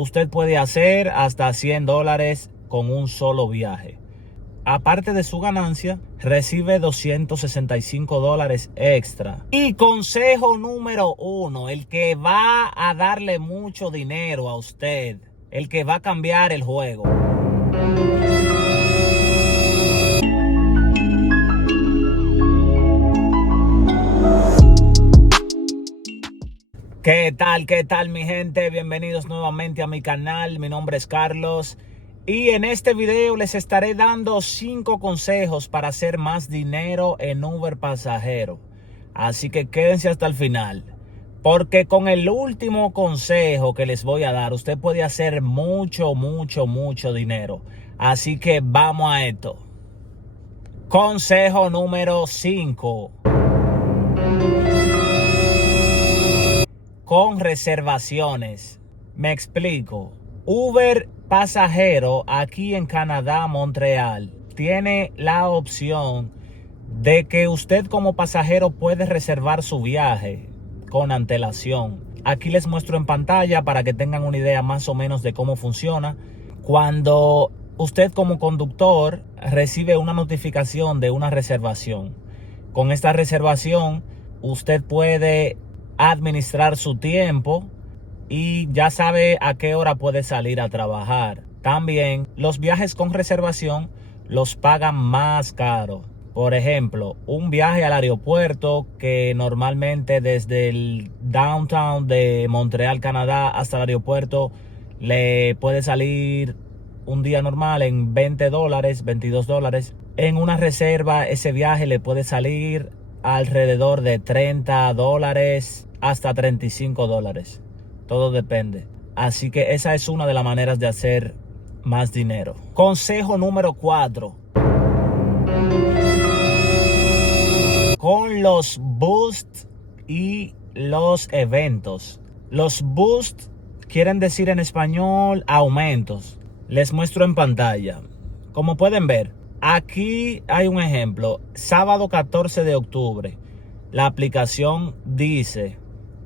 usted puede hacer hasta $100 con un solo viaje. Aparte de su ganancia, recibe $265 extra. Y consejo número 1, el que va a darle mucho dinero a usted, el que va a cambiar el juego. ¿Qué tal? ¿Qué tal, mi gente? Bienvenidos nuevamente a mi canal. Mi nombre es Carlos. Y en este video les estaré dando 5 consejos para hacer más dinero en Uber pasajero. Así que quédense hasta el final. Porque con el último consejo que les voy a dar, usted puede hacer mucho dinero. Así que vamos a esto. Consejo número 5. Con reservaciones. Me explico. Uber pasajero aquí en Canadá, Montreal, tiene la opción de que usted como pasajero puede reservar su viaje con antelación. Aquí les muestro en pantalla para que tengan una idea más o menos de cómo funciona. Cuando usted como conductor recibe una notificación de una reservación, con esta reservación usted puede administrar su tiempo y ya sabe a qué hora puede salir a trabajar. También los viajes con reservación los pagan más caro. Por ejemplo, un viaje al aeropuerto que normalmente desde el downtown de Montreal, Canadá, hasta el aeropuerto le puede salir un día normal en $20, $22. En una reserva ese viaje le puede salir alrededor de $30 hasta $35. Todo depende. Así que esa es una de las maneras de hacer más dinero. Consejo número 4. Con los boosts y los eventos. Los boosts quieren decir en español aumentos. Les muestro en pantalla. Como pueden ver, aquí hay un ejemplo. Sábado 14 de octubre. La aplicación dice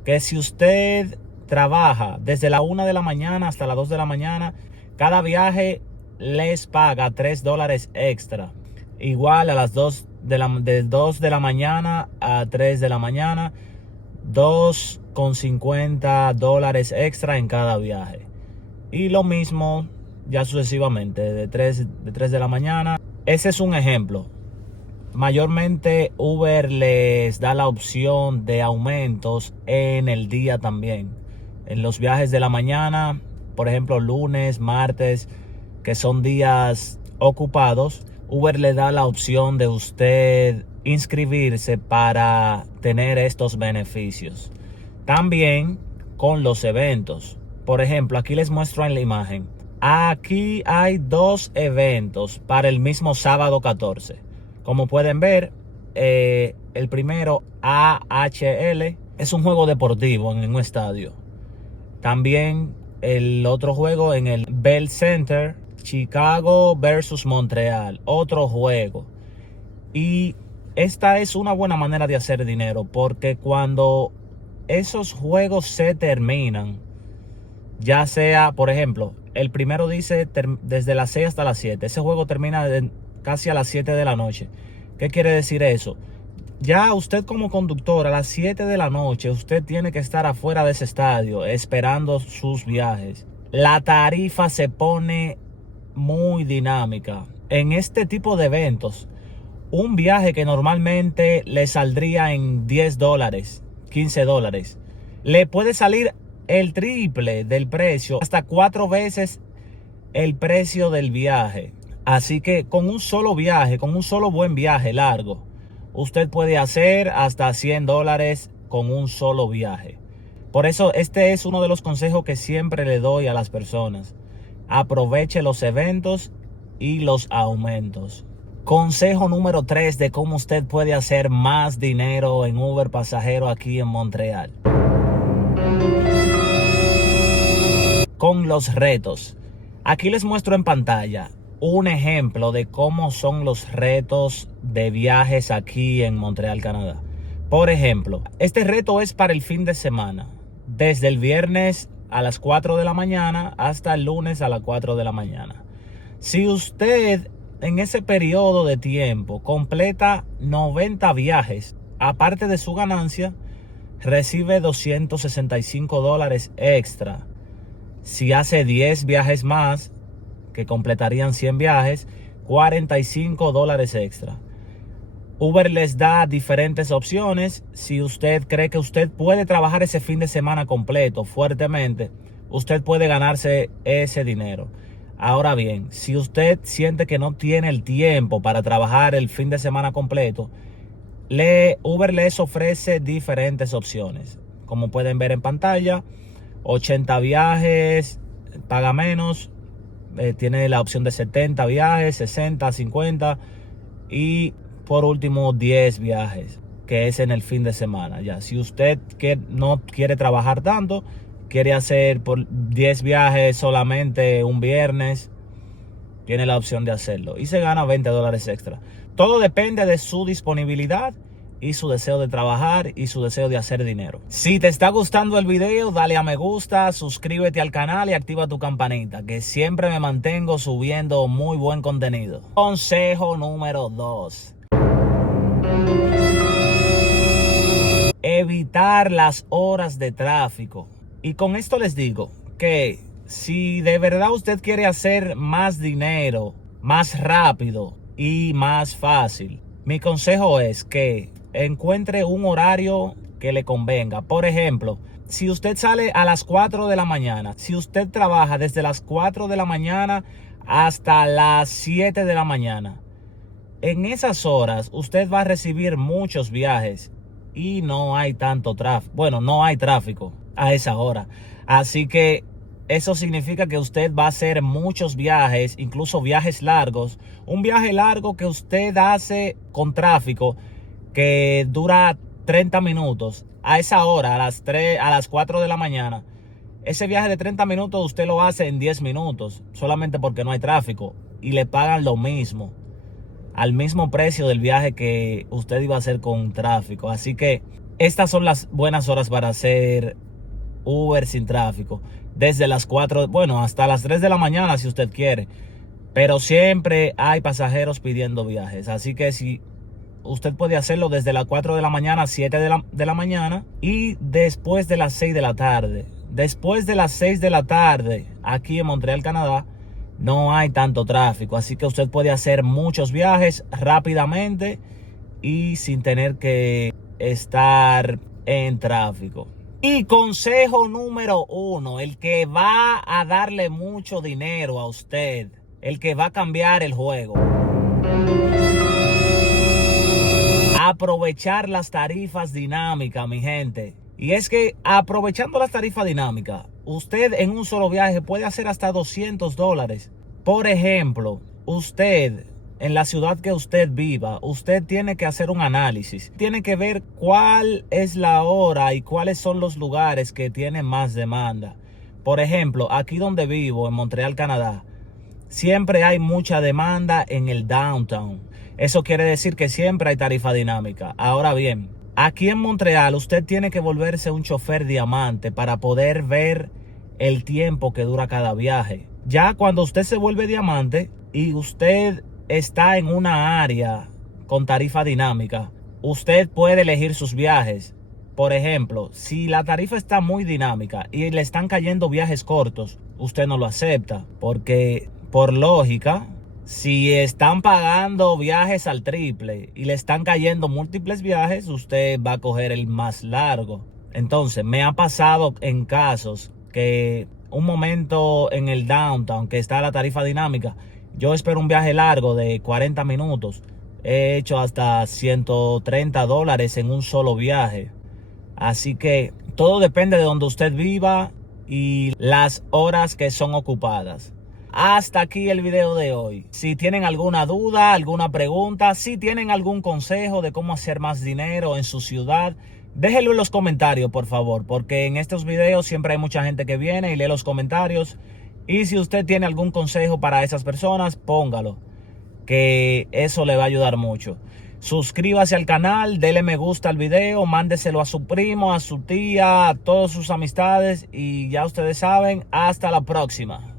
que si usted trabaja desde la 1 de la mañana hasta las 2 de la mañana, cada viaje les paga $3 extra. Igual a las 2 de la mañana a 3 de la mañana, $2.50 extra en cada viaje. Y lo mismo ya sucesivamente, de 3 de la mañana. Ese es un ejemplo. Mayormente Uber les da la opción de aumentos en el día también. En los viajes de la mañana, por ejemplo lunes, martes, que son días ocupados, Uber le da la opción de usted inscribirse para tener estos beneficios. También con los eventos. Por ejemplo, aquí les muestro en la imagen. Aquí hay 2 eventos para el mismo sábado 14. Como pueden ver, el primero, AHL, es un juego deportivo en un estadio. También el otro juego en el Bell Center, Chicago versus Montreal, otro juego. Y esta es una buena manera de hacer dinero, porque cuando esos juegos se terminan, ya sea, por ejemplo, el primero dice desde las 6 hasta las 7. Ese juego termina casi a las 7 de la noche. ¿Qué quiere decir eso? Ya usted como conductor a las 7 de la noche, usted tiene que estar afuera de ese estadio esperando sus viajes. La tarifa se pone muy dinámica. En este tipo de eventos, un viaje que normalmente le saldría en $10, $15, le puede salir el triple del precio, hasta 4 veces el precio del viaje. Así que con un solo viaje, con un solo buen viaje largo, usted puede hacer hasta $100 con un solo viaje. Por eso este es uno de los consejos que siempre le doy a las personas. Aproveche los eventos y los aumentos. Consejo número 3 de cómo usted puede hacer más dinero en Uber pasajero aquí en Montreal. Con los retos. Aquí les muestro en pantalla un ejemplo de cómo son los retos de viajes aquí en Montreal, Canadá. Por ejemplo, este reto es para el fin de semana. Desde el viernes a las 4 de la mañana hasta el lunes a las 4 de la mañana. Si usted en ese periodo de tiempo completa 90 viajes, aparte de su ganancia, recibe $265 extra. Si hace 10 viajes más, que completarían 100 viajes, $45 extra. Uber les da diferentes opciones. Si usted cree que usted puede trabajar ese fin de semana completo fuertemente, usted puede ganarse ese dinero. Ahora bien, si usted siente que no tiene el tiempo para trabajar el fin de semana completo, Uber les ofrece diferentes opciones. Como pueden ver en pantalla, 80 viajes, paga menos. Tiene la opción de 70 viajes, 60, 50 y por último 10 viajes, que es en el fin de semana. Ya, si usted no quiere trabajar tanto, quiere hacer por 10 viajes solamente un viernes, tiene la opción de hacerlo y se gana $20 extra. Todo depende de su disponibilidad y su deseo de trabajar y su deseo de hacer dinero. Si te está gustando el video, dale a me gusta, suscríbete al canal y activa tu campanita, que siempre me mantengo subiendo muy buen contenido. Consejo número 2. Evitar las horas de tráfico. Y con esto les digo que si de verdad usted quiere hacer más dinero, más rápido y más fácil, mi consejo es que encuentre un horario que le convenga. Por ejemplo, si usted sale a las 4 de la mañana, si usted trabaja desde las 4 de la mañana hasta las 7 de la mañana, en esas horas usted va a recibir muchos viajes y no hay tanto tráfico. Bueno, no hay tráfico a esa hora. Así que eso significa que usted va a hacer muchos viajes, incluso viajes largos. Un viaje largo que usted hace con tráfico que dura 30 minutos. A esa hora, a las 4 de la mañana, ese viaje de 30 minutos usted lo hace en 10 minutos, solamente porque no hay tráfico. Y le pagan lo mismo, al mismo precio del viaje que usted iba a hacer con tráfico. Así que estas son las buenas horas para hacer Uber sin tráfico. Desde las 4, bueno, hasta las 3 de la mañana si usted quiere. Pero siempre hay pasajeros pidiendo viajes. Así que si usted puede hacerlo desde las 4 de la mañana a 7 de la mañana y después de las 6 de la tarde. Después de las 6 de la tarde, aquí en Montreal, Canadá, no hay tanto tráfico. Así que usted puede hacer muchos viajes rápidamente y sin tener que estar en tráfico. Y consejo número 1, el que va a darle mucho dinero a usted, el que va a cambiar el juego. Aprovechar las tarifas dinámicas, mi gente. Y es que aprovechando las tarifas dinámicas, usted en un solo viaje puede hacer hasta $200. Por ejemplo, usted en la ciudad que usted viva, usted tiene que hacer un análisis. Tiene que ver cuál es la hora y cuáles son los lugares que tienen más demanda. Por ejemplo, aquí donde vivo, en Montreal, Canadá, siempre hay mucha demanda en el downtown. Eso quiere decir que siempre hay tarifa dinámica. Ahora bien, aquí en Montreal usted tiene que volverse un chofer diamante para poder ver el tiempo que dura cada viaje. Ya cuando usted se vuelve diamante y usted está en una área con tarifa dinámica, usted puede elegir sus viajes. Por ejemplo, si la tarifa está muy dinámica y le están cayendo viajes cortos, usted no lo acepta, porque por lógica, si están pagando viajes al triple y le están cayendo múltiples viajes, usted va a coger el más largo. Entonces, me ha pasado en casos que un momento en el downtown que está la tarifa dinámica, yo espero un viaje largo de 40 minutos. He hecho hasta $130 en un solo viaje. Así que todo depende de donde usted viva y las horas que son ocupadas. Hasta aquí el video de hoy. Si tienen alguna duda, alguna pregunta, si tienen algún consejo de cómo hacer más dinero en su ciudad, déjenlo en los comentarios, por favor, porque en estos videos siempre hay mucha gente que viene y lee los comentarios. Y si usted tiene algún consejo para esas personas, póngalo, que eso le va a ayudar mucho. Suscríbase al canal, dele me gusta al video, mándeselo a su primo, a su tía, a todas sus amistades y ya ustedes saben, hasta la próxima.